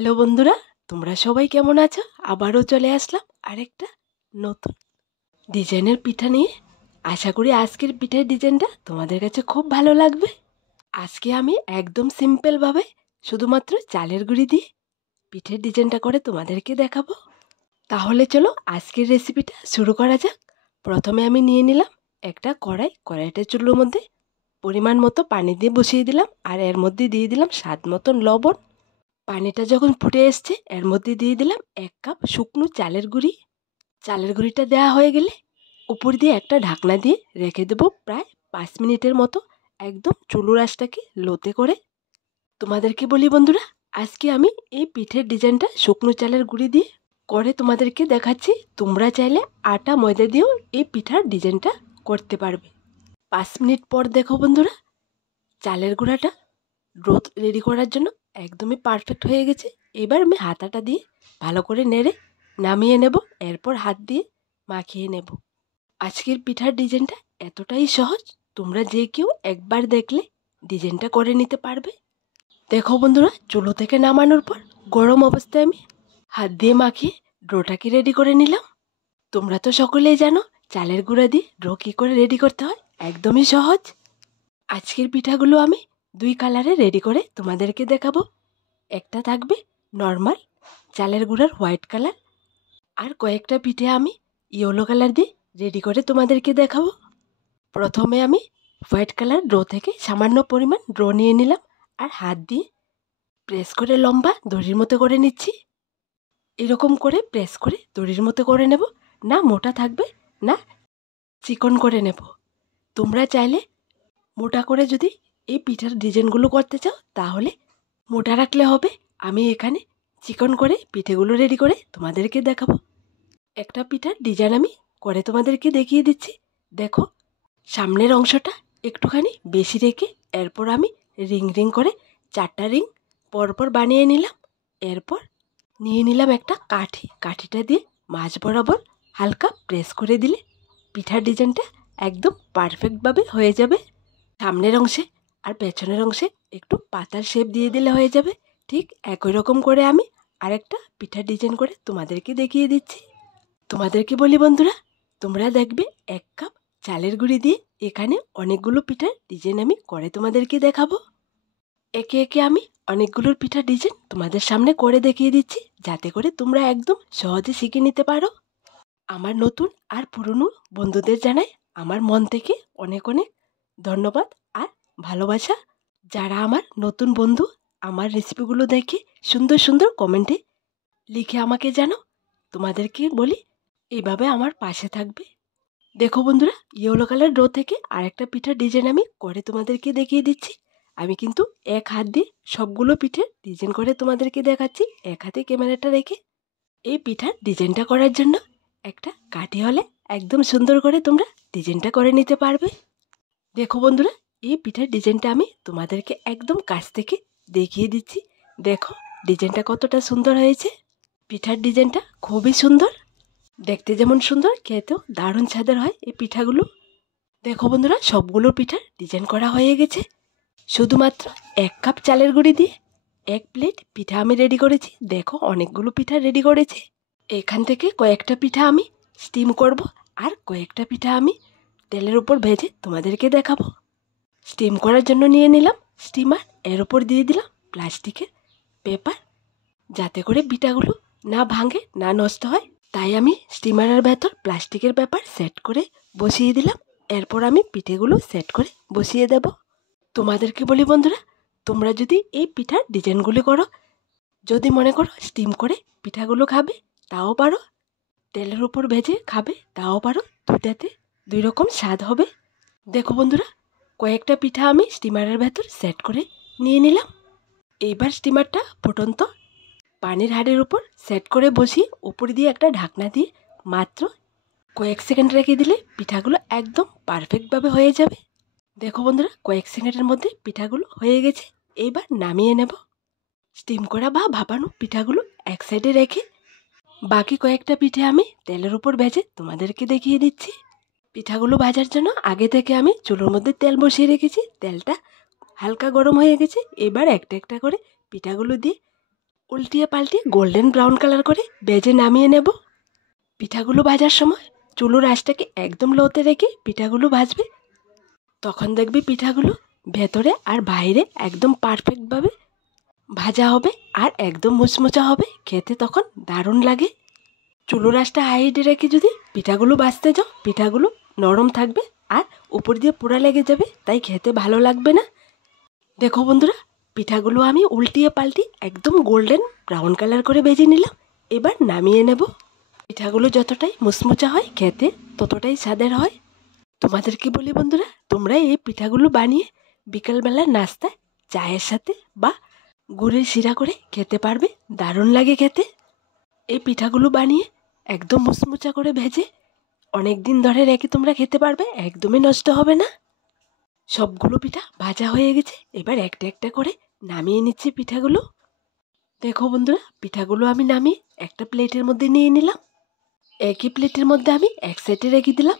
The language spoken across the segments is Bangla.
হ্যালো বন্ধুরা, তোমরা সবাই কেমন আছো? আবারও চলে আসলাম আরেকটা নতুন ডিজাইনের পিঠা নিয়ে। আশা করি আজকের পিঠার ডিজাইনটা তোমাদের কাছে খুব ভালো লাগবে। আজকে আমি একদম সিম্পলভাবে শুধুমাত্র চালের গুঁড়ি দিয়ে পিঠের ডিজাইনটা করে তোমাদেরকে দেখাবো। তাহলে চলো আজকের রেসিপিটা শুরু করা যাক। প্রথমে আমি নিয়ে নিলাম একটা কড়াইটা চুলোর মধ্যে পরিমাণ মতো পানি দিয়ে বসিয়ে দিলাম, আর এর মধ্যে দিয়ে দিলাম স্বাদ মতন লবণ। পানিটা যখন ফুটে এসছে এর মধ্যে দিয়ে দিলাম 1 কাপ শুকনো চালের গুঁড়ি। চালের গুঁড়িটা দেওয়া হয়ে গেলে উপর দিয়ে একটা ঢাকনা দিয়ে রেখে দেবো প্রায় 5 মিনিটের মতো, একদম চুলোর আঁচটাকে লোতে করে। তোমাদেরকে বলি বন্ধুরা, আজকে আমি এই পিঠের ডিজাইনটা শুকনো চালের গুঁড়ি দিয়ে করে তোমাদেরকে দেখাচ্ছি। তোমরা চাইলে আটা ময়দা দিয়েও এই পিঠার ডিজাইনটা করতে পারবে। 5 মিনিট পর দেখো বন্ধুরা, চালের গুঁড়াটা রোদ রেডি করার জন্য একদমই পারফেক্ট হয়ে গেছে। এবার আমি হাতাটা দিয়ে ভালো করে নেড়ে নামিয়ে নেব, এরপর হাত দিয়ে মাখিয়ে নেব। আজকের পিঠার ডিজাইনটা এতটাই সহজ, তোমরা যে কেউ একবার দেখলে ডিজাইনটা করে নিতে পারবে। দেখো বন্ধুরা, চুলো থেকে নামানোর পর গরম অবস্থায় আমি হাত দিয়ে মাখিয়ে ডোটাকে রেডি করে নিলাম। তোমরা তো সকলেই জানো চালের গুঁড়া দিয়ে ডো কী করে রেডি করতে হয়, একদমই সহজ। আজকের পিঠাগুলো আমি 2 কালারে রেডি করে তোমাদেরকে দেখাবো। একটা থাকবে নর্মাল চালের গুঁড়ার হোয়াইট কালার, আর কয়েকটা পিঠে আমি ইয়েলো কালার দিয়ে রেডি করে তোমাদেরকে দেখাবো। প্রথমে আমি হোয়াইট কালার ডো থেকে সামান্য পরিমাণ ডো নিয়ে নিলাম, আর হাত দিয়ে প্রেস করে লম্বা দড়ির মতো করে নিচ্ছি। এরকম করে প্রেস করে দড়ির মতো করে নেব, না মোটা থাকবে না চিকন করে নেব। তোমরা চাইলে মোটা করে যদি এই পিঠার ডিজাইনগুলো করতে চাও তাহলে মোটা রাখলে হবে। আমি এখানে চিকন করে পিঠেগুলো রেডি করে তোমাদেরকে দেখাবো। একটা পিঠার ডিজাইন আমি করে তোমাদেরকে দেখিয়ে দিচ্ছি। দেখো, সামনের অংশটা একটুখানি বেশি রেখে এরপর আমি রিং রিং করে 4টা রিং পরপর বানিয়ে নিলাম। এরপর নিয়ে নিলাম একটা কাঠিটা দিয়ে মাঝ বরাবর হালকা প্রেস করে দিলে পিঠার ডিজাইনটা একদম পারফেক্টভাবে হয়ে যাবে। সামনের অংশে আর পেছনের অংশে একটু পাতার শেপ দিয়ে দিলে হয়ে যাবে। ঠিক একই রকম করে আমি আরেকটা পিঠার ডিজাইন করে তোমাদেরকে দেখিয়ে দিচ্ছি। তোমাদেরকে বলি বন্ধুরা, তোমরা দেখবে 1 কাপ চালের গুঁড়ি দিয়ে এখানে অনেকগুলো পিঠার ডিজাইন আমি করে তোমাদেরকে দেখাবো। একে একে আমি অনেকগুলোর পিঠার ডিজাইন তোমাদের সামনে করে দেখিয়ে দিচ্ছি, যাতে করে তোমরা একদম সহজে শিখে নিতে পারো। আমার নতুন আর পুরনো বন্ধুদের জানাই আমার মন থেকে অনেক অনেক ধন্যবাদ আর ভালোবাসা। যারা আমার নতুন বন্ধু, আমার রেসিপিগুলো দেখে সুন্দর সুন্দর কমেন্টে লিখে আমাকে জানাও। তোমাদেরকে বলি এইভাবে আমার পাশে থাকবে। দেখো বন্ধুরা, ইয়েলো কালার ডো থেকে আরেকটা পিঠার ডিজাইন আমি করে তোমাদেরকে দেখিয়ে দিচ্ছি। আমি কিন্তু এক হাত দিয়ে সবগুলো পিঠের ডিজাইন করে তোমাদেরকে দেখাচ্ছি, এক হাতে ক্যামেরাটা রেখে। এই পিঠার ডিজাইনটা করার জন্য একটা কাঠি হলে একদম সুন্দর করে তোমরা ডিজাইনটা করে নিতে পারবে। দেখো বন্ধুরা, এই পিঠার ডিজাইনটা আমি তোমাদেরকে একদম কাছ থেকে দেখিয়ে দিচ্ছি। দেখো ডিজাইনটা কতটা সুন্দর হয়েছে। পিঠার ডিজাইনটা খুবই সুন্দর, দেখতে যেমন সুন্দর খেতেও দারুণ স্বাদের হয় এই পিঠাগুলো। দেখো বন্ধুরা, সবগুলো পিঠার ডিজাইন করা হয়ে গেছে। শুধুমাত্র 1 কাপ চালের গুঁড়ি দিয়ে 1 প্লেট পিঠা আমি রেডি করেছি। দেখো অনেকগুলো পিঠা রেডি করেছি। এখান থেকে কয়েকটা পিঠা আমি স্টিম করব, আর কয়েকটা পিঠা আমি তেলের উপর ভেজে তোমাদেরকে দেখাবো। স্টিম করার জন্য নিয়ে নিলাম স্টিমার, এর উপর দিয়ে দিলাম প্লাস্টিকের পেপার, যাতে করে পিঠাগুলো না ভাঙে না নষ্ট হয়। তাই আমি স্টিমারের ভেতর প্লাস্টিকের পেপার সেট করে বসিয়ে দিলাম। এরপর আমি পিঠেগুলো সেট করে বসিয়ে দেব। তোমাদেরকে বলি বন্ধুরা, তোমরা যদি এই পিঠার ডিজাইনগুলি করো, যদি মনে করো স্টিম করে পিঠাগুলো খাবে তাও পারো, তেলের উপর ভেজে খাবে তাও পারো, দুটাতে 2 রকম স্বাদ হবে। দেখো বন্ধুরা, কয়েকটা পিঠা আমি স্টিমারের ভেতর সেট করে নিয়ে নিলাম। এইবার স্টিমারটা ফুটন্ত পানির হাঁড়ির উপর সেট করে বসিয়ে উপর দিয়ে একটা ঢাকনা দিয়ে মাত্র কয়েক সেকেন্ড রেখে দিলে পিঠাগুলো একদম পারফেক্টভাবে হয়ে যাবে। দেখো বন্ধুরা, কয়েক সেকেন্ডের মধ্যে পিঠাগুলো হয়ে গেছে। এইবার নামিয়ে নেব। স্টিম করা বা ভাপানো পিঠাগুলো এক সাইডে রেখে বাকি কয়েকটা পিঠে আমি তেলের উপর ভেজে তোমাদেরকে দেখিয়ে দিচ্ছি। পিঠাগুলো ভাজার জন্য আগে থেকে আমি চুলোর মধ্যে তেল বসিয়ে রেখেছি। তেলটা হালকা গরম হয়ে গেছে। এবার একটা একটা করে পিঠাগুলো দিয়ে উল্টিয়ে পাল্টিয়ে গোল্ডেন ব্রাউন কালার করে ভেজে নামিয়ে নেব। পিঠাগুলো ভাজার সময় চুলোর আঁচটাকে একদম লোতে রেখে পিঠাগুলো ভাজবে। তখন দেখবে পিঠাগুলো ভেতরে আর বাইরে একদম পারফেক্টভাবে ভাজা হবে আর একদম মুচমুচা হবে, খেতে তখন দারুণ লাগে। চুলোর আঁচটা হাইটে রেখে যদি পিঠাগুলো ভাজতে যাও পিঠাগুলো নরম থাকবে আর উপর দিয়ে পোড়া লেগে যাবে, তাই খেতে ভালো লাগবে না। দেখো বন্ধুরা, পিঠাগুলো আমি উল্টিয়ে পাল্টি একদম গোল্ডেন ব্রাউন কালার করে ভেজে নিলাম। এবার নামিয়ে নেব। পিঠাগুলো যতটাই মুচমুচা হয় খেতে ততটাই স্বাদের হয়। তোমাদেরকে বলি বন্ধুরা, তোমরা এই পিঠাগুলো বানিয়ে বিকালবেলার নাস্তায় চায়ের সাথে বা গুড়ের শিরা করে খেতে পারবে, দারুণ লাগে খেতে। এই পিঠাগুলো বানিয়ে একদম মুচমুচা করে ভেজে অনেক দিন ধরে রেখে তোমরা খেতে পারবে, একদমই নষ্ট হবে না। সবগুলো পিঠা ভাজা হয়ে গেছে, এবার একটা একটা করে নামিয়ে নিচ্ছি পিঠাগুলো। দেখো বন্ধুরা, পিঠাগুলো আমি নামিয়ে একটা প্লেটের মধ্যে নিয়ে নিলাম। একই প্লেটের মধ্যে আমি এক সাইডে রেখে দিলাম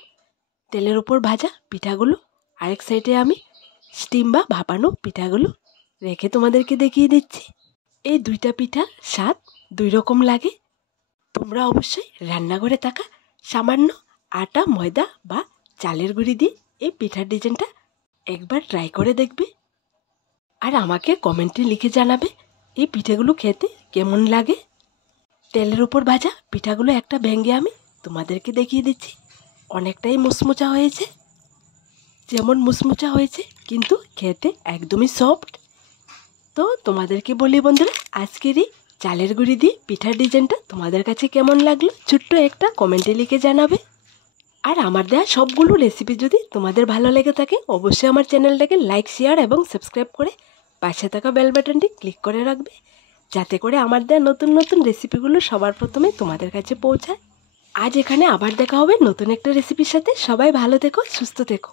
তেলের উপর ভাজা পিঠাগুলো, আরেক সাইডে আমি স্টিম বা ভাপানো পিঠাগুলো রেখে তোমাদেরকে দেখিয়ে দিচ্ছি। এই দুইটা পিঠার স্বাদ দুই রকম লাগে। তোমরা অবশ্যই রান্নাঘরে থাকা সামান্য আটা, ময়দা বা চালের গুঁড়ি দিয়ে এই পিঠার ডিজাইনটা একবার ট্রাই করে দেখবে আর আমাকে কমেন্টে লিখে জানাবে এই পিঠেগুলো খেতে কেমন লাগে। তেলের উপর ভাজা পিঠাগুলো একটা ভেঙে আমি তোমাদেরকে দেখিয়ে দিচ্ছি। অনেকটাই মুচমুচা হয়েছে, যেমন মুচমুচা হয়েছে কিন্তু খেতে একদমই সফট। তো তোমাদেরকে বলি বন্ধুরা, আজকের এই চালের গুঁড়ি দিয়ে পিঠার ডিজাইনটা তোমাদের কাছে কেমন লাগলো ছোট্ট একটা কমেন্টে লিখে জানাবে। আর আমার দেওয়া সবগুলো রেসিপি যদি তোমাদের ভালো লেগে থাকে অবশ্যই আমার চ্যানেলটাকে লাইক, শেয়ার এবং সাবস্ক্রাইব করে পাশে থাকা বেল বাটনটি ক্লিক করে রাখবে, যাতে করে আমার দেওয়া নতুন নতুন রেসিপিগুলো সবার প্রথমে তোমাদের কাছে পৌঁছায়। আজ এখানে আবার দেখা হবে নতুন একটা রেসিপির সাথে। সবাই ভালো থেকো, সুস্থ থেকো।